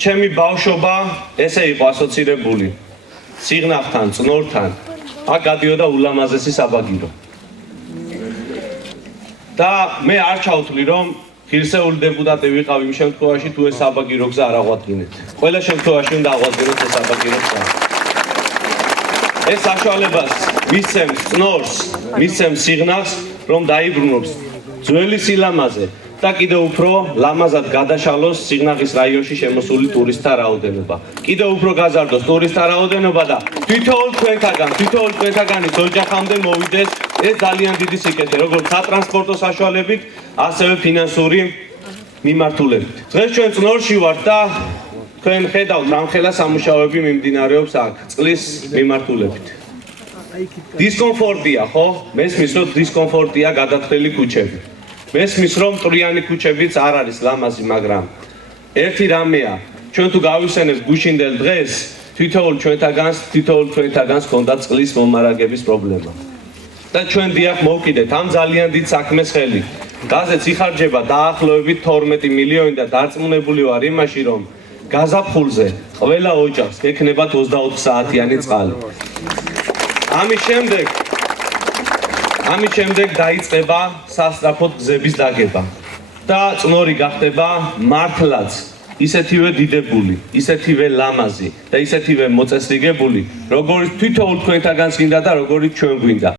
ჩემი ბავშვობა ესე იყო ასოცირებული სიღნაღთან, წნორთან. აქ გადიოდა ულამაზესი საბაგირო. და მე არ ჩავთვლი რომ ღირსეული დეპუტატი ვიყავ იმ შემთხვევაში თუ ეს საბაგირო გზა არ აღვადგინეთ. ყველა შემთხვევაში უნდა აღვადგინოთ ეს საბაგირო გზა. ეს საშუალებას მისცემს წნორს, მისცემს სიღნაღს, რომ დაიბრუნოს ძველი სილამაზე და კიდევ უფრო ლამაზად გადაშალოს სიღნაღის რაიონში შემოსული ტურისტთა რაოდენობა. კიდევ უფრო გაზარდოს ტურისტთა რაოდენობა და თითოეულ თქვენთაგანის ოჯახამდე მოვიდეს ეს ძალიან დიდი სიკეთე, როგორც სატრანსპორტო საშუალებით, ასევე ფინანსური მიმართულებით. დღეს ჩვენ წნორში ვართ და თქვენ ხედავთ რამხელა სამუშაოები მიმდინარეობს აქ წყლის მიმართულებით. დისკომფორტია, ხო? მესმის რომ დისკომფორტია გადათხდილი ქუჩები. მესმის რომ მტვრიანი ქუჩებიც არ არის ლამაზი, მაგრამ ერთი რამეა, ჩვენ თუ გავიხსენებთ გუშინდელ დღეს, თითოეულ ჩვენთაგანს ჰქონდა წყლის მომარაგების პრობლემა. და ჩვენ დიახ მოვკიდეთ ამ ძალიან დიდ საქმეს ხელი. გაზეთს იხარჯება დაახლოებით 12 მილიონი და დარწმუნებული ვარ იმაში, რომ გაზაფხულზე ყველა ოჯახს გექნებათ 24 საათიანი წყალი. ამის შემდეგ დაიწყება სასწრაფოდ გზების დაგება და წნორი გახდება მართლაც ისეთივე დიდებული, ისეთივე ლამაზი და ისეთივე მოწესრიგებული, როგორც თითოეულ თქვენთაგანს გინდა და როგორც ჩვენ გვინდა.